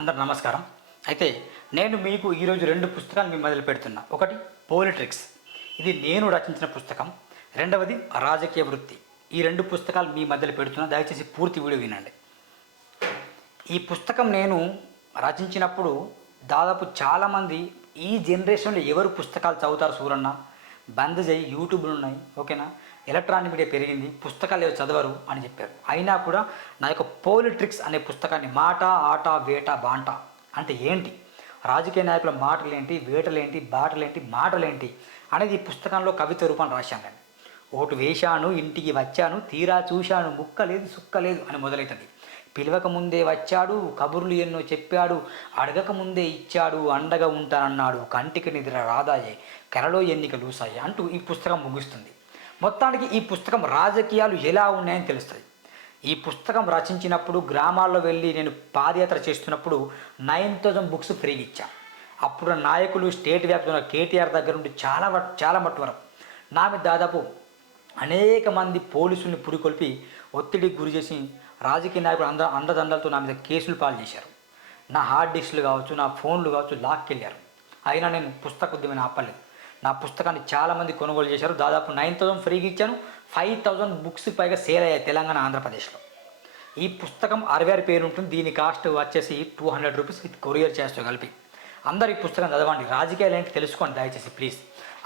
అందరు నమస్కారం. అయితే నేను మీకు ఈరోజు రెండు పుస్తకాలు మీ మొదలు పెడుతున్నా. ఒకటి పోలిట్రిక్స్. ఇది నేను రచించిన పుస్తకం. రెండవది రాజకీయ వృత్తి. ఈ రెండు పుస్తకాలు మీ మధ్యలో పెడుతున్నా. దయచేసి పూర్తి వీడియో వినండి. ఈ పుస్తకం నేను రచించినప్పుడు దాదాపు చాలామంది ఈ జనరేషన్లో ఎవరు పుస్తకాలు చదువుతారు సూరన్న బంద్ చేయి యూట్యూబ్లు ఉన్నాయి. ఓకేనా? ఎలక్ట్రానిక్ మీడియా పెరిగింది పుస్తకాలు ఏవో చదవరు అని చెప్పారు. అయినా కూడా నా యొక్క పోలిట్రిక్స్ అనే పుస్తకాన్ని మాట ఆట వేట బాంట అంటే ఏంటి? రాజకీయ నాయకుల మాటలేంటి వేటలేంటి బాటలేంటి మాటలేంటి అనేది ఈ పుస్తకంలో కవిత రూపాన్ని రాశాను నేను. ఓటు వేశాను ఇంటికి వచ్చాను తీరా చూశాను ముక్క లేదు సుక్క లేదు అని మొదలవుతుంది పిలవక ముందే వచ్చాడు కబుర్లు ఎన్నో చెప్పాడు అడగక ముందే ఇచ్చాడు అండగా ఉంటానన్నాడు కంటికి నిద్ర రాదాయే కలలో ఎన్నికలు సాయి అంటూ ఈ పుస్తకం ముగుస్తుంది. మొత్తానికి ఈ పుస్తకం రాజకీయాలు ఎలా ఉన్నాయని తెలుస్తుంది ఈ పుస్తకం రచించినప్పుడు గ్రామాల్లో వెళ్ళి నేను పాదయాత్ర చేస్తున్నప్పుడు నైన్ థౌజండ్ బుక్స్ ఫ్రీగా ఇచ్చాను అప్పుడు నాయకులు స్టేట్ వ్యాప్తంగా కేటీఆర్ దగ్గర నుండి చాలా చాలా మట్టు వరకు. నా మీద దాదాపు అనేక మంది పోలీసుల్ని పురికొల్పి ఒత్తిడికి గురి చేసి రాజకీయ నాయకులు అంద అండదండలతో నా మీద కేసులు పాలు చేశారు. నా హార్డ్ డిస్క్లు కావచ్చు నా ఫోన్లు కావచ్చు లాక్కెళ్ళారు అయినా నేను పుస్తక ఉద్యమం ఆపలేదు. నా పుస్తకాన్ని చాలామంది కొనుగోలు చేశారు. దాదాపు నైన్ థౌసండ్ ఫ్రీగా ఇచ్చాను. ఫైవ్ థౌసండ్ బుక్స్ పైగా సేల్ అయ్యాయి తెలంగాణ ఆంధ్రప్రదేశ్లో. ఈ పుస్తకం అరవై ఆరు పేరు ఉంటుంది. దీని కాస్ట్ వచ్చేసి two hundred rupees. With courier చేస్తూ కలిపి. అందరు ఈ పుస్తకం చదవండి. రాజకీయాలు ఏంటి తెలుసుకోండి. దయచేసి ప్లీజ్.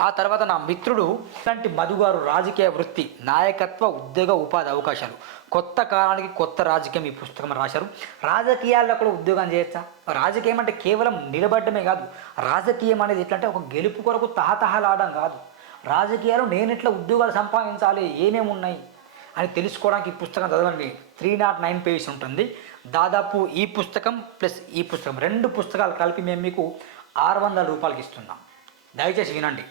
ఆ తర్వాత నా మిత్రుడు ఇలాంటి మధుగారు రాజకీయ వృత్తి నాయకత్వ ఉద్యోగ ఉపాధి అవకాశాలు. కొత్త కాలానికి కొత్త రాజకీయం ఈ పుస్తకం రాశారు. రాజకీయాల్లో కూడా ఉద్యోగం చేయొచ్చా? రాజకీయం అంటే కేవలం నిలబడమే కాదు. రాజకీయం అనేది ఎట్లంటే ఒక గెలుపు కొరకు తహతహలాడడం కాదు. రాజకీయాలు నేను ఎట్లా ఉద్యోగాలు సంపాదించాలి ఏమేమి ఉన్నాయి అని తెలుసుకోవడానికి ఈ పుస్తకం చదవండి. త్రీ నాట్ నైన్ పేజెస్ ఉంటుంది. దాదాపు ఈ పుస్తకం ప్లస్ ఈ పుస్తకం రెండు పుస్తకాలు కలిపి మేము మీకు ఆరు వందల రూపాయలకి ఇస్తున్నాం. దయచేసి వినండి.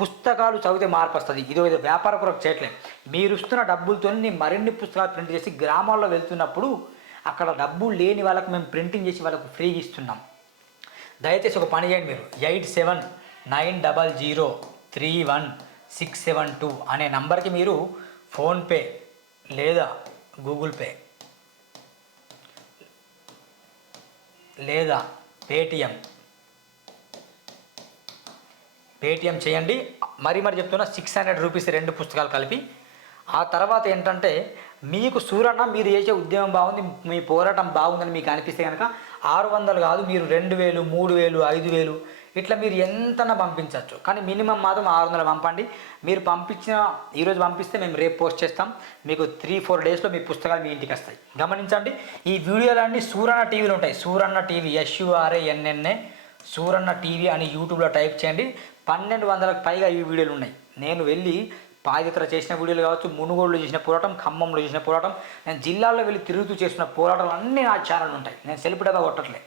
పుస్తకాలు చదివితే మార్పు వస్తుంది. ఇది ఏదో వ్యాపార కొరకు చేయట్లేదు మీరు ఇస్తున్న డబ్బులతో నేను మరిన్ని పుస్తకాలు ప్రింట్ చేసి గ్రామాల్లో వెళ్తున్నప్పుడు అక్కడ డబ్బులు లేని వాళ్ళకి మేము ప్రింటింగ్ చేసి వాళ్ళకు ఫ్రీగా ఇస్తున్నాం. దయచేసి ఒక పని చేయండి మీరు. Eight seven nine double zero three one six seven two అనే నంబర్కి మీరు ఫోన్పే లేదా గూగుల్ పే లేదా పేటిఎం పేటిఎం చేయండి. మరి మరి చెప్తున్నా సిక్స్ హండ్రెడ్ రూపీస్ రెండు పుస్తకాలు కలిపి. ఆ తర్వాత ఏంటంటే మీకు సూరన్న మీరు చేసే ఉద్యమం బాగుంది మీ పోరాటం బాగుందని మీకు అనిపిస్తే కనుక ఆరు వందలు కాదు మీరు రెండు వేలు మూడు వేలు ఐదు వేలు ఇట్లా మీరు ఎంతనా పంపించవచ్చు. కానీ మినిమం మాత్రం ఆరు వందలు పంపండి. మీరు పంపించిన ఈరోజు పంపిస్తే మేము రేపు పోస్ట్ చేస్తాం. మీకు త్రీ ఫోర్ డేస్లో మీ పుస్తకాలు మీ ఇంటికి వస్తాయి. గమనించండి ఈ వీడియోలన్నీ సూరన్న టీవీలు ఉంటాయి. Suranna TV S U R A N N A Suranna TV అని యూట్యూబ్లో టైప్ చేయండి. పన్నెండు వందలకు పైగా ఈ వీడియోలు ఉన్నాయి. నేను వెళ్ళి పాదయాత్ర చేసిన వీడియోలు కావచ్చు మునుగోడులో చేసిన పోరాటం ఖమ్మంలో చేసిన పోరాటం నేను జిల్లాల్లో వెళ్ళి తిరుగుతూ చేసిన పోరాటాలు అన్నీ నా ఛానల్ ఉంటాయి. నేను సెల్ఫ్ డబ్బా కొట్టట్లే.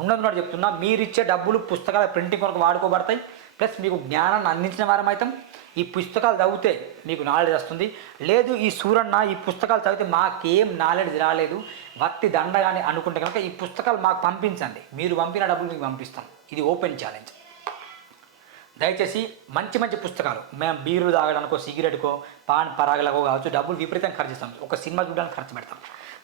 ఉన్నది చెప్తున్నా మీరు ఇచ్చే డబ్బులు పుస్తకాల ప్రింటింగ్ కొరకు వాడుకోబడతాయి. ప్లస్ మీకు జ్ఞానాన్ని అందించిన వారం అవుతాం ఈ పుస్తకాలు చదివితే మీకు నాలెడ్జ్ వస్తుంది. లేదు ఈ సూరన్న ఈ పుస్తకాలు చదివితే మాకేం నాలెడ్జ్ రాలేదు. భక్తి దండగాని అనుకుంటే కనుక ఈ పుస్తకాలు మాకు పంపించండి. మీరు పంపిన డబ్బులు మీకు పంపిస్తాం. ఇది ఓపెన్ ఛాలెంజ్ దయచేసి మంచి మంచి పుస్తకాలు. మేము బీరు తాగడానికో సిగరెట్కో పాన్ పరాగలకో కావచ్చు డబ్బులు విపరీతంగా ఖర్చు చేస్తాం. ఒక సినిమా చూడడానికి ఖర్చు పెడతాం.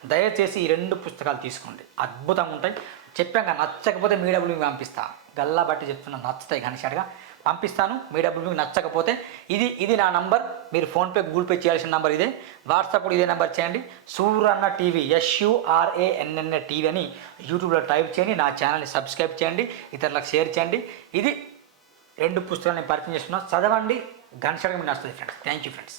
దయచేసి ఈ రెండు పుస్తకాలు తీసుకోండి. అద్భుతంగా ఉంటాయి. చెప్పాక నచ్చకపోతే మీ డబ్బులు మీకు పంపిస్తా. గల్లా బట్టి చెప్తున్నా నచ్చుతాయి కనిషాడుగా పంపిస్తాను మీ డబ్బులు మీకు నచ్చకపోతే. ఇది ఇది నా నంబర్ మీరు ఫోన్పే గూగుల్ పే చేయాల్సిన నంబర్ ఇదే. వాట్సాప్ కూడా ఇదే నెంబర్ చేయండి. సూరన్న టీవీ ఎస్యుఆర్ఏఎన్ఎన్ఏ టీవీ అని యూట్యూబ్లో టైప్ చేయండి నా ఛానల్ని సబ్స్క్రైబ్ చేయండి ఇతరులకు షేర్ చేయండి. ఇది రెండు పుస్తకాలు నేను పరిచయం చేస్తున్నాను చదవండి గంటకి మీకు నచ్చుతుంది ఫ్రెండ్స్. Thank you friends.